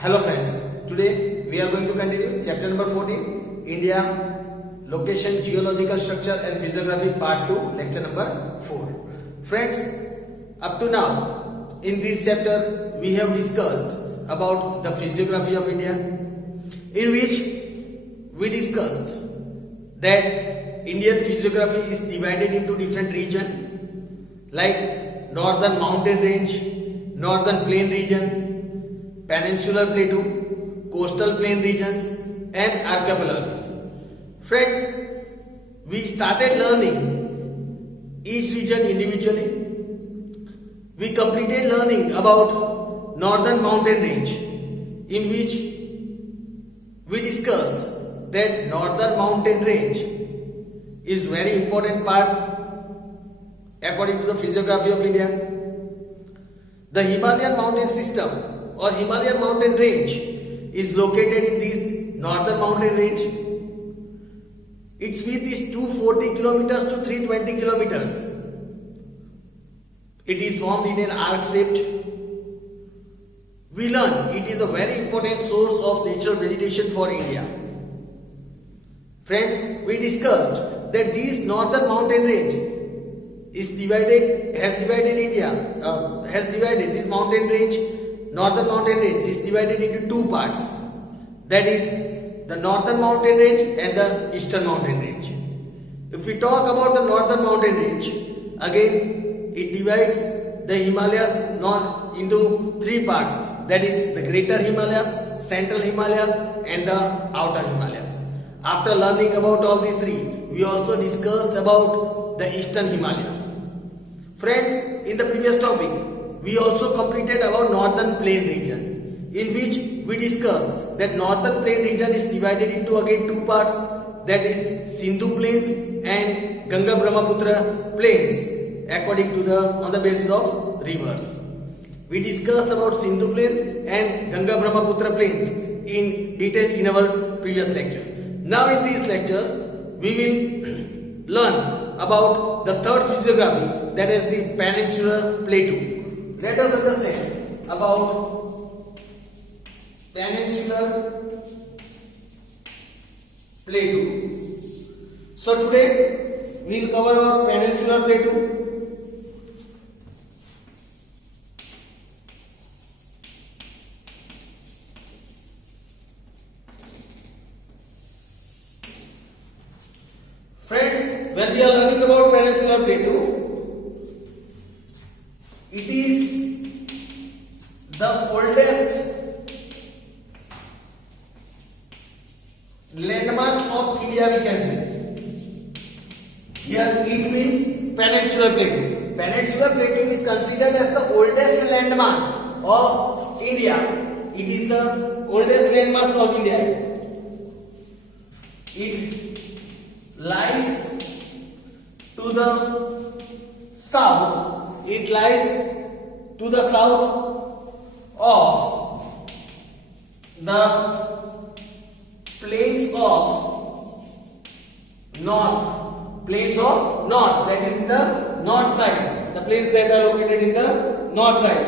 Hello friends, today we are going to continue chapter number 14, India, Location, Geological Structure and Physiography part 2, lecture number 4. Friends, up to now in this chapter we have discussed about the physiography of India, in which we discussed that Indian physiography is divided into different regions like Northern Mountain Range, Northern Plain region, Peninsular Plateau, Coastal Plain regions and archipelago. Friends, we started learning each region individually. We completed learning about Northern Mountain Range, in which we discussed that Northern Mountain Range is very important part according to the physiography of India. The Himalayan mountain system or Himalayan mountain range is located in this Northern Mountain Range. Its width is 240 kilometers to 320 kilometers. It is formed in an arc shaped. We learn it is a very important source of natural vegetation for India. Friends, we discussed that this Northern Mountain Range has divided this mountain range. Northern Mountain Range is divided into two parts, that is the Northern Mountain Range and the Eastern Mountain Range. If we talk about the Northern Mountain Range, again it divides the Himalayas into three parts, that is the Greater Himalayas, Central Himalayas and the Outer Himalayas. After learning about all these three, we also discussed about the Eastern Himalayas. Friends, in the previous topic, we also completed our Northern Plain region, in which we discussed that Northern Plain region is divided into again two parts, that is Sindhu Plains and Ganga Brahmaputra Plains on the basis of rivers. We discussed about Sindhu Plains and Ganga Brahmaputra Plains in detail in our previous lecture. Now in this lecture, we will learn about the third physiography, that is the Peninsular Plateau. Let us understand about Peninsular Plateau. So today we will cover our Peninsular Plateau. Friends, when we are learning about Peninsular Plateau, it is the oldest landmass of India, we can say. Here it means Peninsular Plateau. Peninsular Plateau is considered as the oldest landmass of India. It is the oldest landmass of India. It lies to the south. It lies to the south of the plains of north. Plains of north, that is in the north side. The plains that are located in the north side.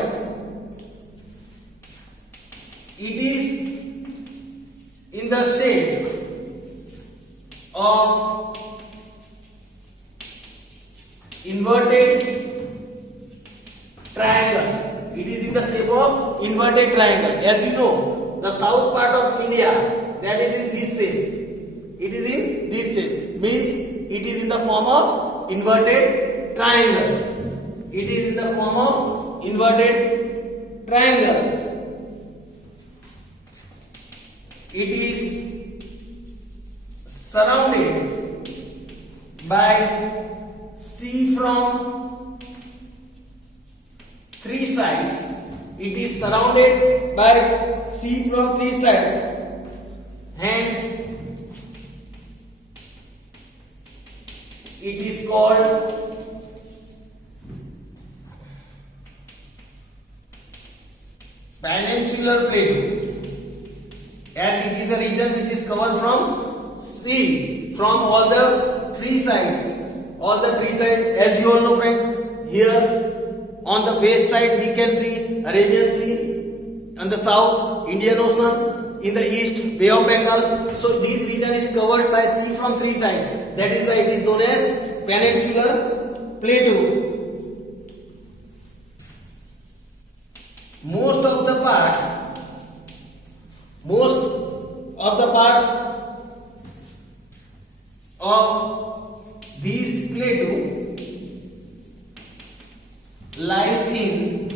It is in the shape of inverted triangle. It is in the shape of inverted triangle. As you know, the south part of India, that is in this shape. It is in this shape. Means it is in the form of inverted triangle. It is in the form of inverted triangle. It is surrounded by sea from three sides. It is surrounded by sea from three sides. Hence, it is called Peninsular Plateau, as it is a region which is covered from sea from all the three sides. All the three sides, as you all know, friends, here on the west side we can see Arabian Sea, on the south Indian Ocean, in the east Bay of Bengal. So this region is covered by sea from three sides. That is why it is known as peninsular plateau. Most of the part of this plateau lies in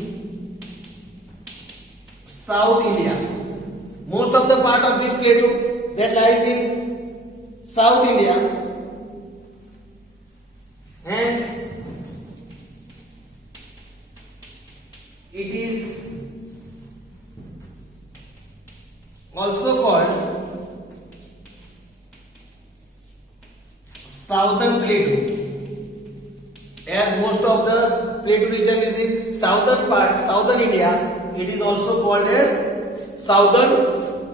South India. Most of the part of this plateau that lies in South India. Hence, it is also called Southern Plateau, as most of the plateau region is in southern part, southern India. It is also called as Southern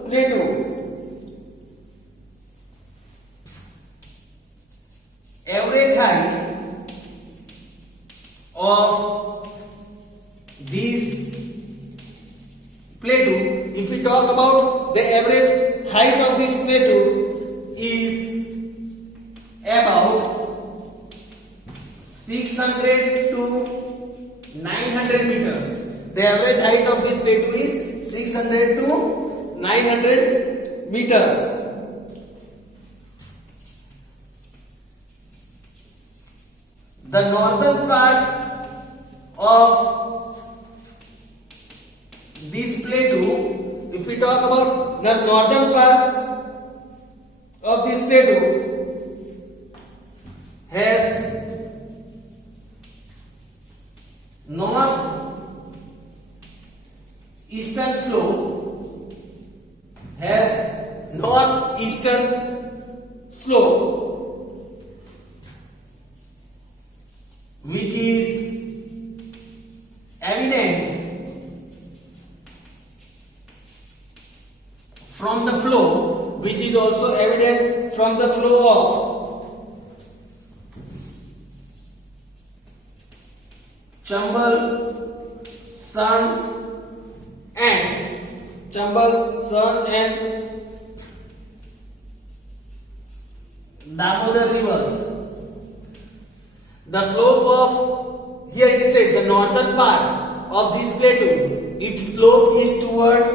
Plateau. Average height of this plateau, if we talk about the average height of this plateau, is about 600 to 900 meters. The average height of this plateau is 600 to 900 meters. The northern part of this plateau, if we talk about the northern part of this plateau, has north eastern slope, which is evident from the flow, which is also evident from the flow of Chambal, Son and Damodar rivers. The slope of, here it is said, the northern part of this plateau, its slope is towards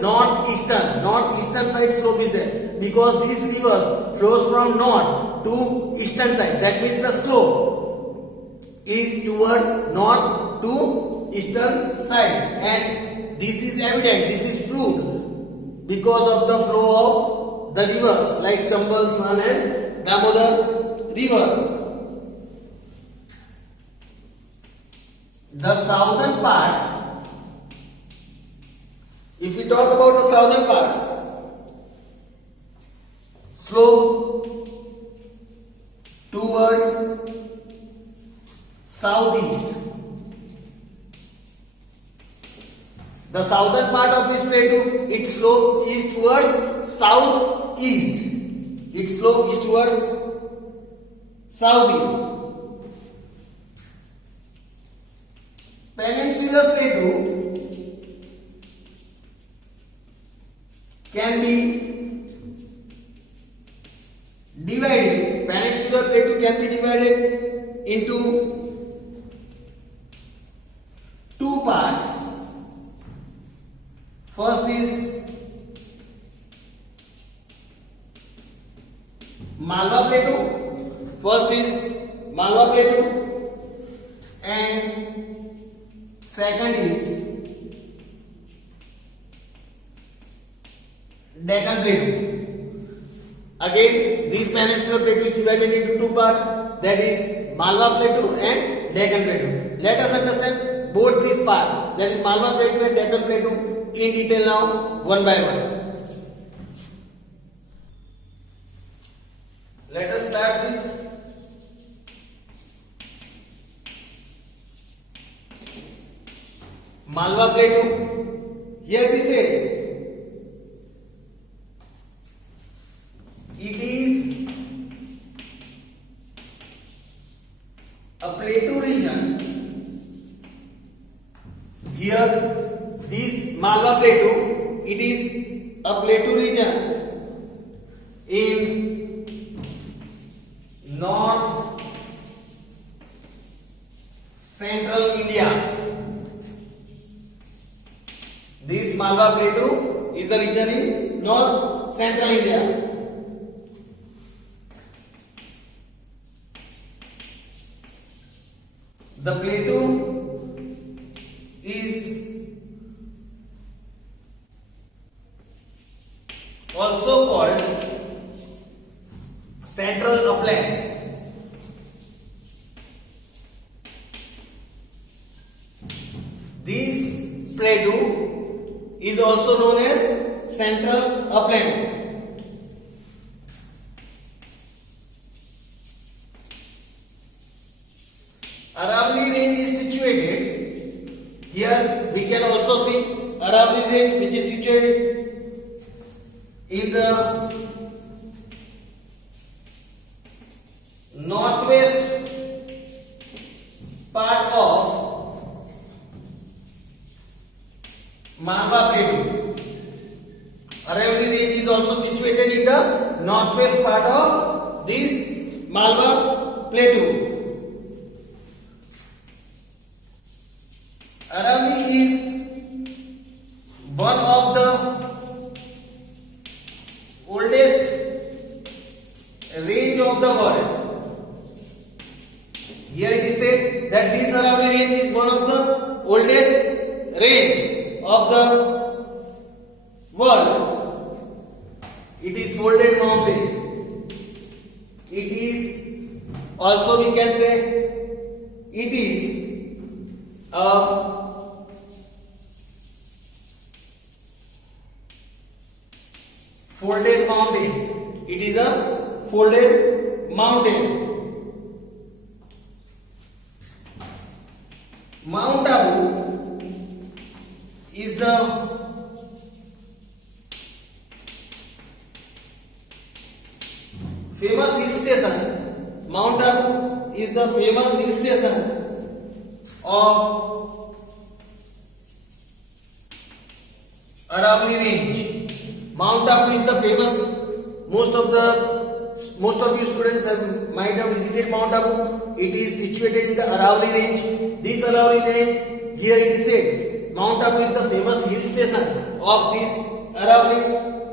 northeastern side slope is there, because these rivers flows from north to eastern side. That means the slope is towards north to eastern side, and this is evident, this is proved because of the flow of the rivers like Chambal, Son and Damodar rivers. The southern part, if we talk about the southern parts, slope towards southeast. The southern part of this plateau, its slope is towards southeast. Its slope is towards southeast. Peninsular plateau can be divided. Peninsular plateau can be divided into two parts. First is Malwa Plateau. And second is Deccan Plateau. Again, this peninsular plateau is divided into two parts, that is Malwa Plateau and Deccan Plateau. Let us understand both these parts, that is Malwa Plateau and Deccan Plateau, in detail now, one by one. Let us start with Malwa Plateau. Here we say it is a plateau region. Here this plateau region in north central India. This Malwa Plateau is the region in north central India. The plateau is also called Central Uplands. This plateau is also known as Central Upland. Aravalli range is situated here. We can also see Aravalli range, which is situated in the northwest part of Malwa Plateau. Aravalli range is also situated in the northwest part of this Malwa Plateau. Aravalli is one of the oldest range of the world. Here it is said that this Aravalli range is one of the oldest range of the world. It is folded mountain. It is also, we can say, it is a folded mountain. It is a folded mountain. Mount Abu is the famous hill station. Mount Abu is the famous hill station of Aravalli range. Mount Abu is the famous. Most of you students might have visited Mount Abu. It is situated in the Aravalli range. This Aravalli range, here it is said, Mount Abu is the famous hill station of this Aravalli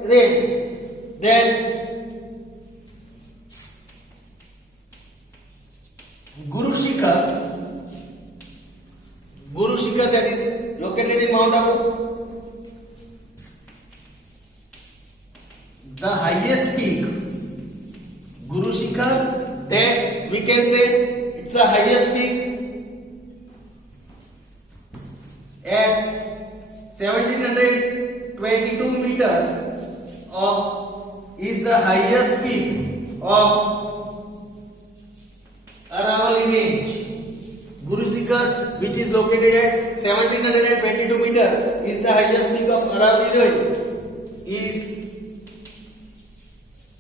range. Then Guru Shikhar that is located in Mount Abu. The highest peak, Guru Shikhar, that we can say it's the highest peak at 1722 meter is the highest peak of Aravalli range. Guru Shikhar, which is located at 1722 meter, is the highest peak of Aravalli range, is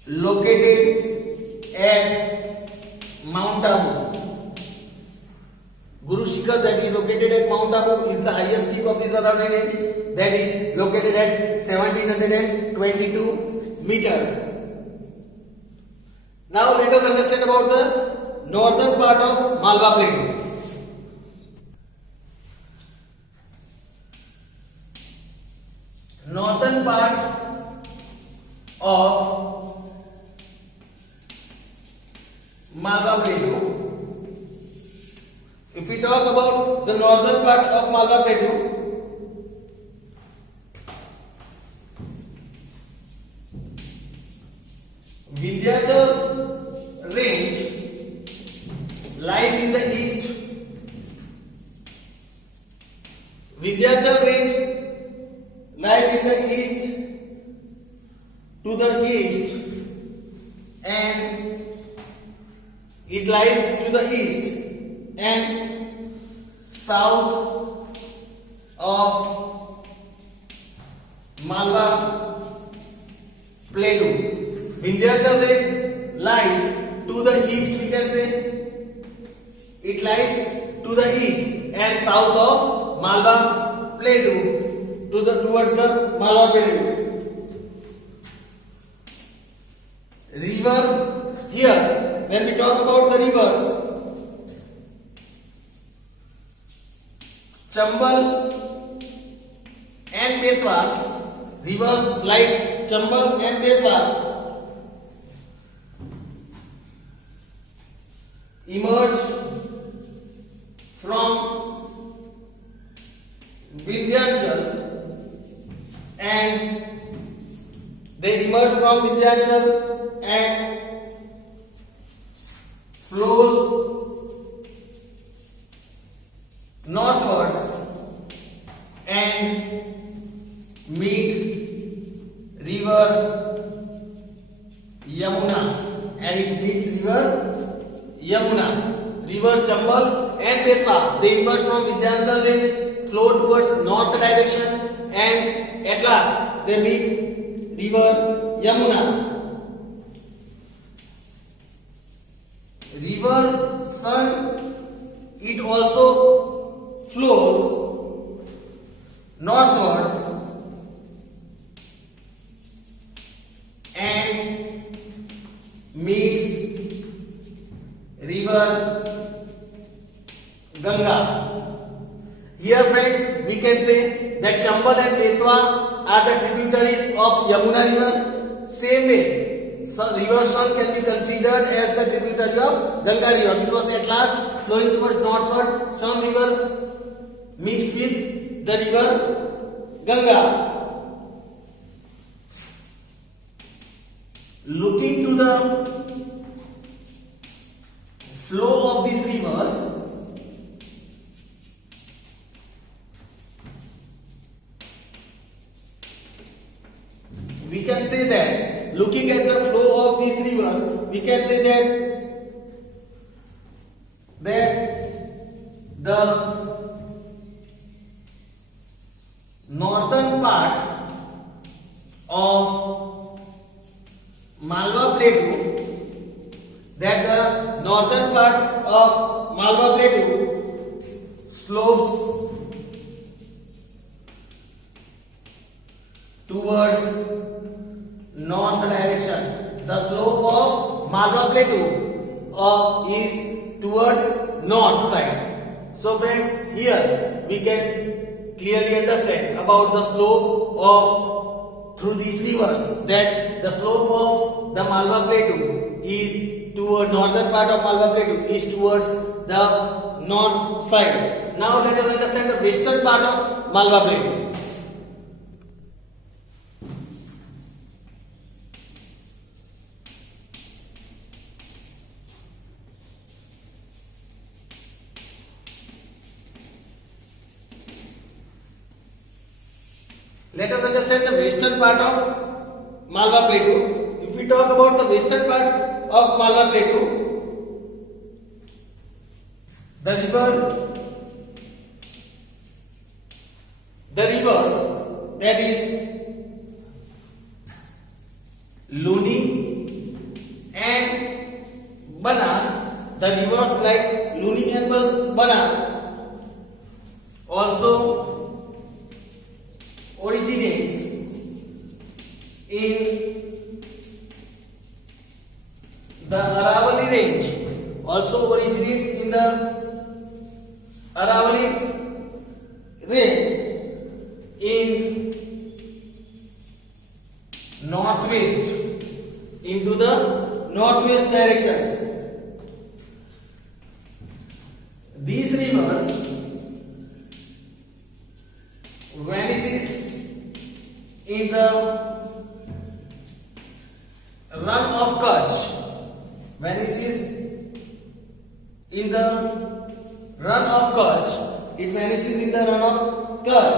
located at Mount Abu. Guru Shikhar that is located at Mount Abu is the highest peak of this Aravalli range, that is located at 1722 meters. Now let us understand about the northern part of Malwa Plateau. Northern part of Malwa Plateau. If we talk about the northern part of Malwa Plateau, Vindhyachal range lies in the east. Vindhyachal range lies in the east, to the east, and it lies to the east and south of Malwa Plateau. Vindhyachal range lies to the east, we can say. It lies to the east and south of Malwa Plateau, towards the Malwa Plateau. river. Here, when we talk about the rivers, Chambal and Betwa, rivers like Chambal and Betwa emerge from Vindhyachal, and they emerge from Vindhyachal and flows northwards and meet river Yamuna, and it meets river Yamuna. River Chambal and Betwa, they emerge from Vindhyachal range, flow towards north direction, and at last they meet river Yamuna. River Son, it also flows northwards and meets river Ganga. Here friends, we can say that Chambal and Betwa are the tributaries of Yamuna river. Same way, river Son can be considered as the tributary of Ganga river, because at last flowing towards northward, some river mixed with the river Ganga. Looking to the flow of these rivers, we can say that, looking at the flow of these rivers, we can say that the northern part of Malwa Plateau slopes towards north direction. The slope of Malwa Plateau is towards north side. So friends, here we can clearly understand about the slope of through these rivers, that the slope of the Malwa Plateau is toward northern part of Malwa Plateau is towards the north side. Now let us understand the western part of Malwa Plateau. Let us understand the western part of Malwa Plateau. If we talk about the western part of Malwa Plateau, the rivers, that is Luni and Banas, the rivers like Luni and Banas also originates in the Aravalli range, also originates in the Aravalli range in northwest, into the northwest direction. These rivers vanishes in the run of Kutch, vanishes in the run of Kutch, it vanishes in the run of Kutch,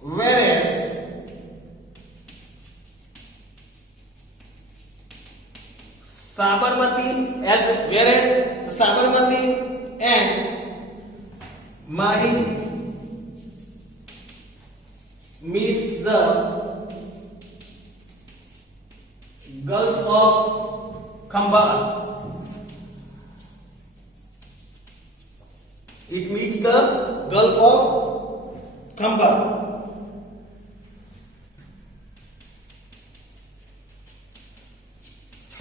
whereas Sabarmati and Mahi meets the Gulf of Khamba. It meets the Gulf of Khamba.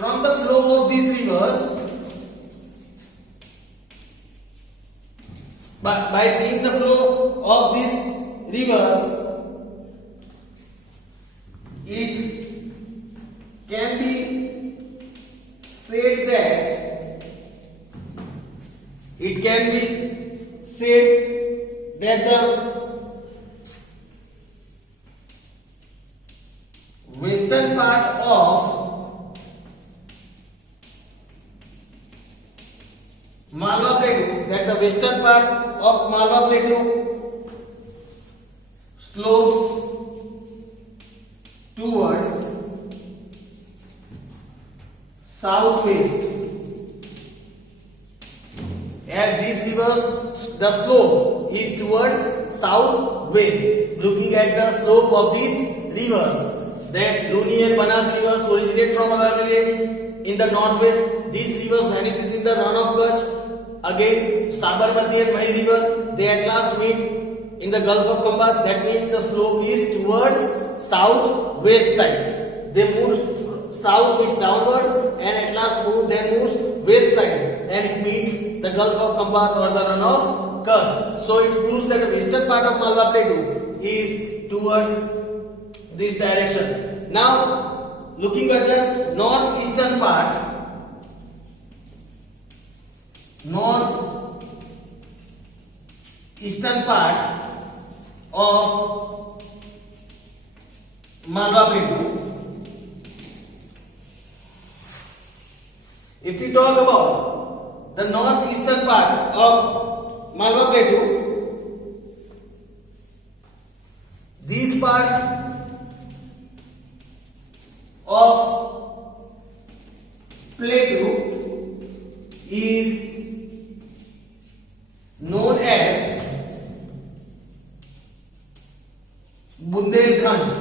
from the flow of these rivers, by seeing the flow of these rivers, it can be said that the western part of Malwa Plateau slopes towards southwest. As these rivers, the slope is towards southwest. Looking at the slope of these rivers, that Luni and Banas rivers originate from our village in the northwest. These rivers vanishes in the run of Kutch. Again, Sabarmati and Mahi river, they at last meet in the Gulf of Khambat. That means the slope is towards southwest side. They move southwest downwards and at last moves west side, and it meets the Gulf of Khambat or the run of Kutch. So it proves that the western part of Malwa Plateau is towards this direction. Now, looking at the northeastern part of Malwa Plateau. If we talk about the northeastern part of Malwa Plateau, this part of Plateau is known as Bundelkhand.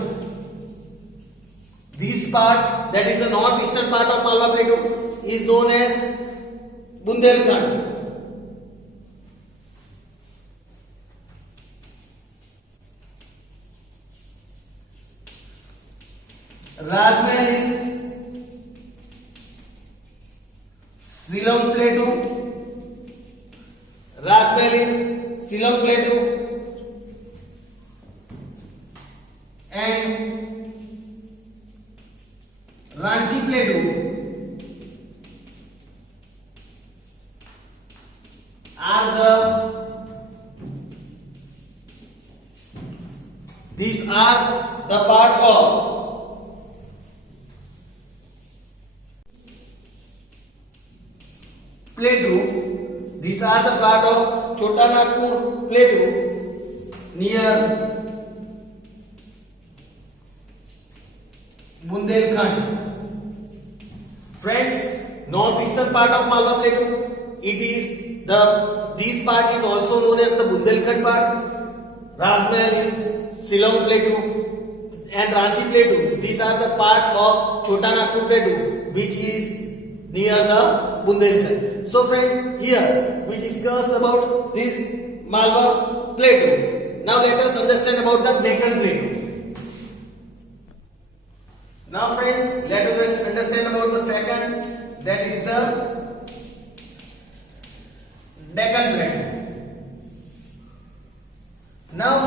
This part, that is the northeastern part of Malwa Plateau, is known as Bundelkhand. Rajmahal Hills, Silom Plateau, Rajmahal Hills, Silom Plateau, and Ranchi Plateau these are the part of Plateau. These are the part of Chota Nagpur Plateau near Bundelkhand. Friends, northeastern part of Malwa Plateau, this part is also known as the Bundelkhand part. Rajmahal Hills, Silom Plateau and Ranchi Plateau, these are the part of Chota Nagpur Plateau, which is near the Bundelkhand. So friends, here we discussed about this Malwa Plateau. Now let us understand about the Deccan Plateau. Now friends, let us understand about the second, that is the Deccan Plateau. Now,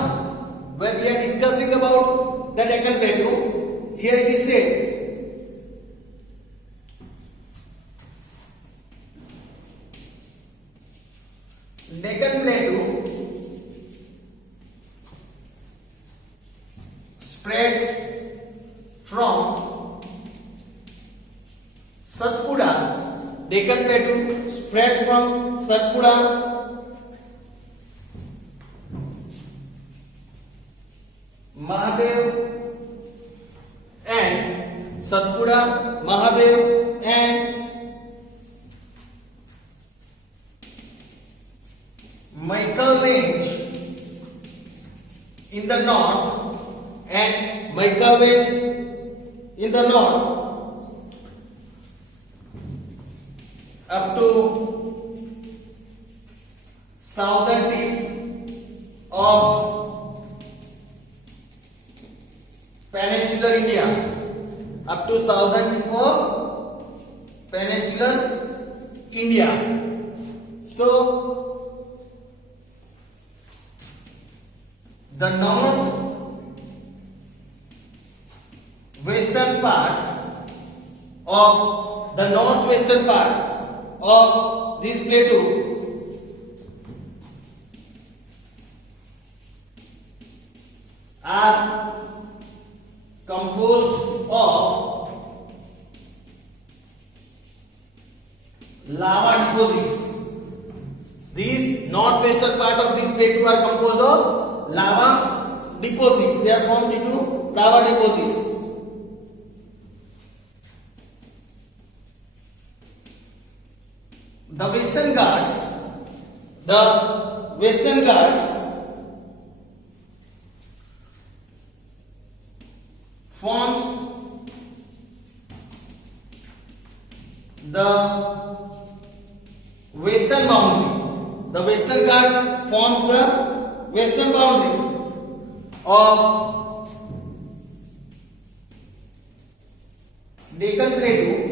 when we are discussing about the Deccan Plateau, here it is said, Deccan Plateau spreads from Satpura. Deccan Plateau spreads from Satpura, Mahadev and Satpura, Mahadev and Maikal range in the north and Maikal range in the north up to southern tip of peninsular India, up to southern tip of peninsular India. So the northwestern part of this plateau are composed of lava deposits. These northwestern part of this plateau are composed of lava deposits. They are formed into lava deposits. The Western Ghats forms the western boundary. The Western Ghats forms the western boundary of Deccan Plateau,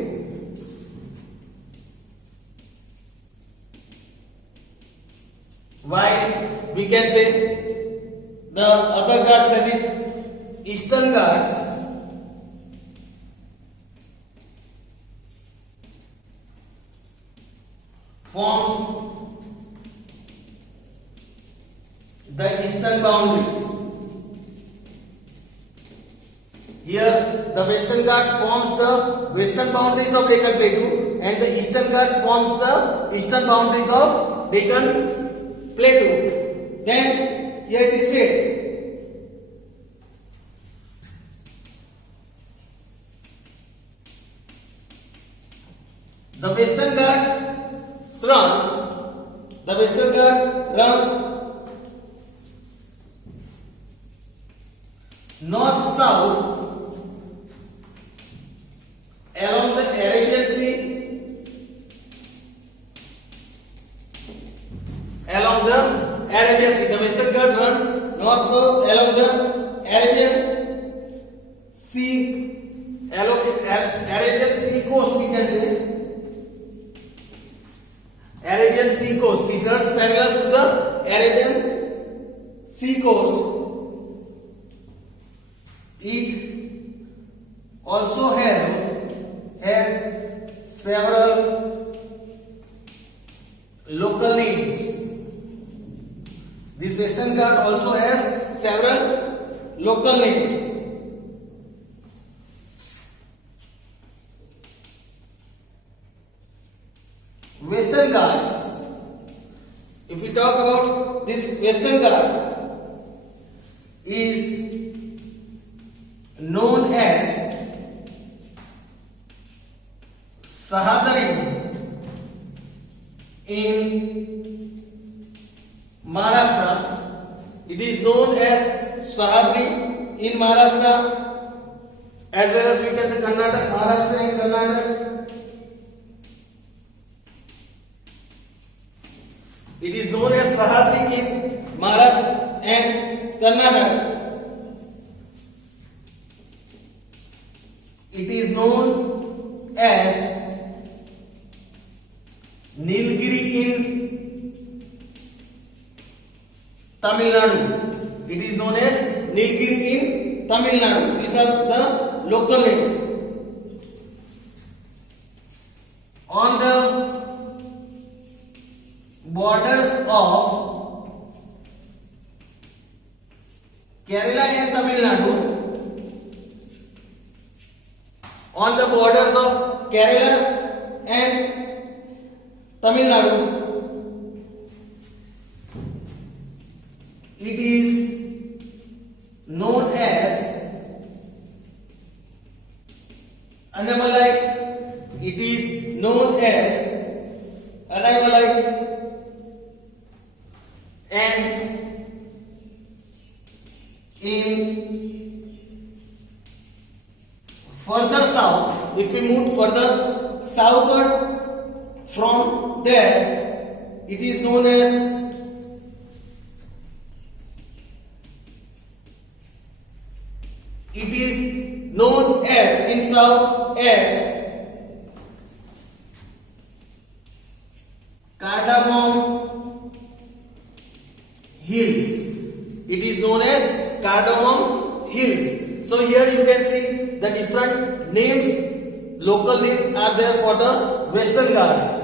while we can say the other Ghats, that is Eastern Ghats, forms the eastern boundaries. Here the Western Ghats forms the western boundaries of Deccan Plateau and the Eastern Ghats forms the eastern boundaries of Deccan Plateau. Then here it is said the Western Ghats runs north south along the Arabian Sea, The Western Ghats runs north south along the Arabian Sea coast, we can say Arabian Sea coast. It runs parallel to the Arabian Sea coast. It also has several local names. This Western Ghats also has several local names. Western Ghats, if we talk about this Western Ghats, is known as Sahyadri in Maharashtra. It is known as Sahyadri in Maharashtra, as well as we can say Karnataka, Maharashtra and Karnataka. It is known as Sahyadri in Maharashtra and Karnataka. It is known as Nilgiri in Tamil Nadu. It is known as Nilgiri in Tamil Nadu. These are the local names. On the borders of Kerala and Tamil Nadu, on the borders of Kerala and Tamil Nadu, it is known as Annamalai. It is known as Annamalai. And in further south, if we move further southwards from there, it is known as in south as It is known as Cardamom Hills. So here you can see the different names, local names are there for the Western Ghats.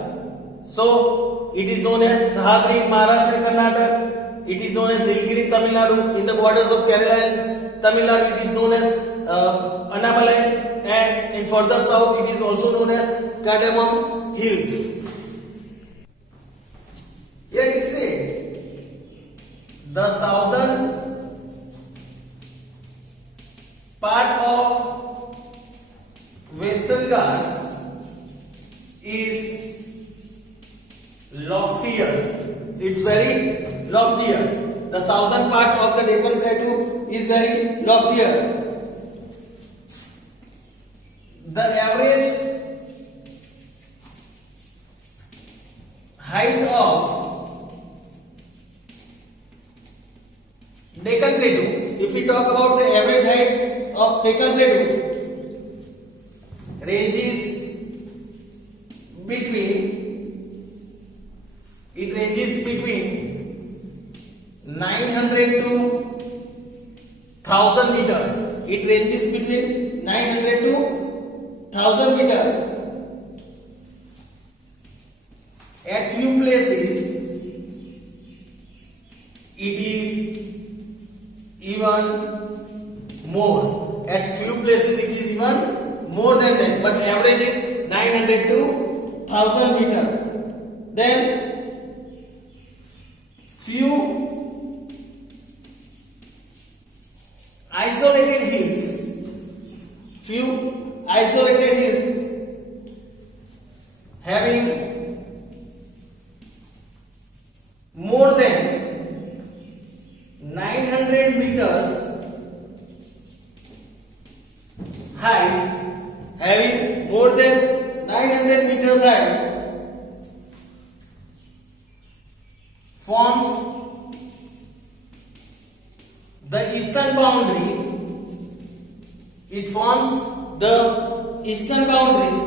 So it is known as Sahyadri in Maharashtra and Karnataka. It is known as Nilgiri in Tamil Nadu. In the borders of Kerala and Tamil Nadu, it is known as Annamalai, and in further south, it is also known as Cardamom Hills. Here it is said, the southern part of Western Ghats is loftier. It's very loftier. The southern part of the Deccan Plateau is very loftier. The average height of Deccan Plateau, if we talk about the average height of Deccan Plateau, ranges between 900 to 1000 meters. It ranges between 900 to 1000 meters. At few places, it is even more. At few places, it is even more than that. But average is 900 to 1000 meters. Then few isolated hills having more than 900 meters height, forms the eastern boundary. It forms the eastern boundary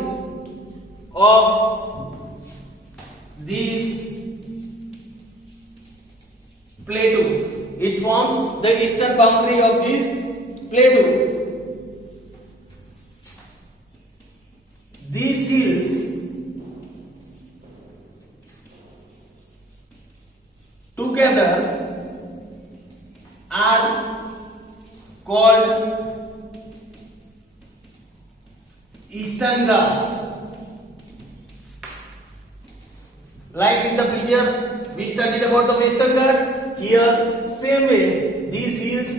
of this plateau. It forms the eastern boundary of this plateau. These hills together are called Eastern Ghats. Like in the previous, we studied about the Western Ghats. Here, same way, these hills,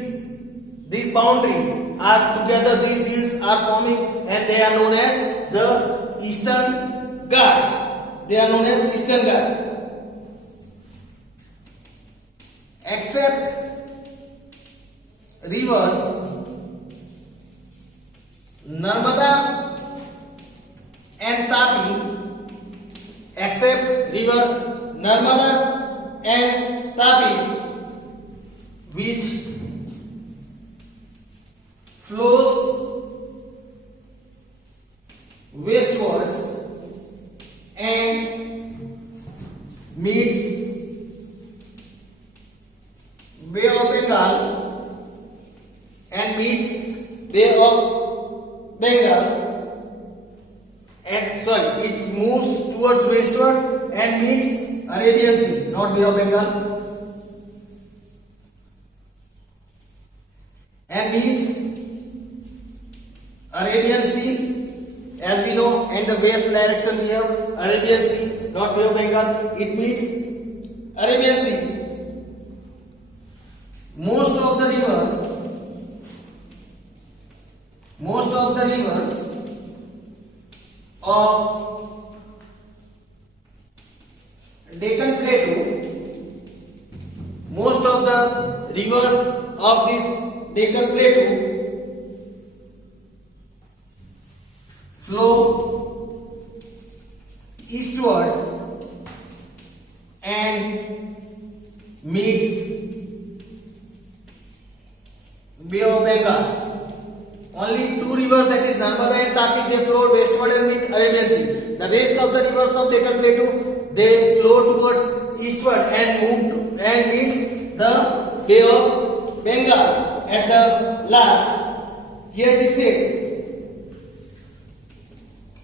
these boundaries are together. These hills are forming, and they are known as the Eastern Ghats. They are known as Eastern Ghats. Except rivers Narmada and Tapi, which flows westwards and meets Bay of Bengal, and it moves towards westward and meets Arabian Sea, not Bay of Bengal, and meets Arabian Sea. As we know, in the west direction we have Arabian Sea, not Bay of Bengal. It meets Arabian Sea. Most of the rivers of Deccan Plateau, flow eastward and meets Bay of Bengal. Only two rivers, that is Narmada and Tapi, they flow westward and meet Arabian Sea. The rest of the rivers of Deccan Plateau, they flow towards eastward and move to, and meet the Bay of Bengal at the last. Here it is said,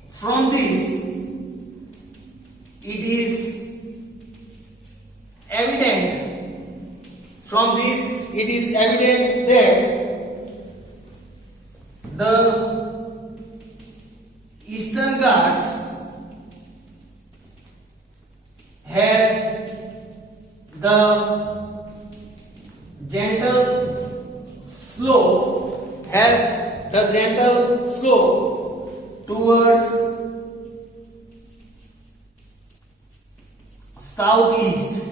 from this it is evident, that the Eastern Ghats has the gentle slope towards southeast.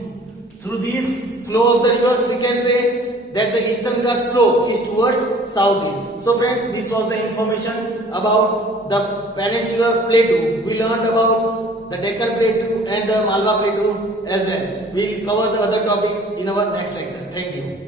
Through this flow of the rivers, we can say that the Eastern Ghats slope is towards southeast. So friends, this was the information about the Peninsular Plateau. We learned about the Deccan Plateau and the Malwa Plateau as well. We will cover the other topics in our next lecture. Thank you.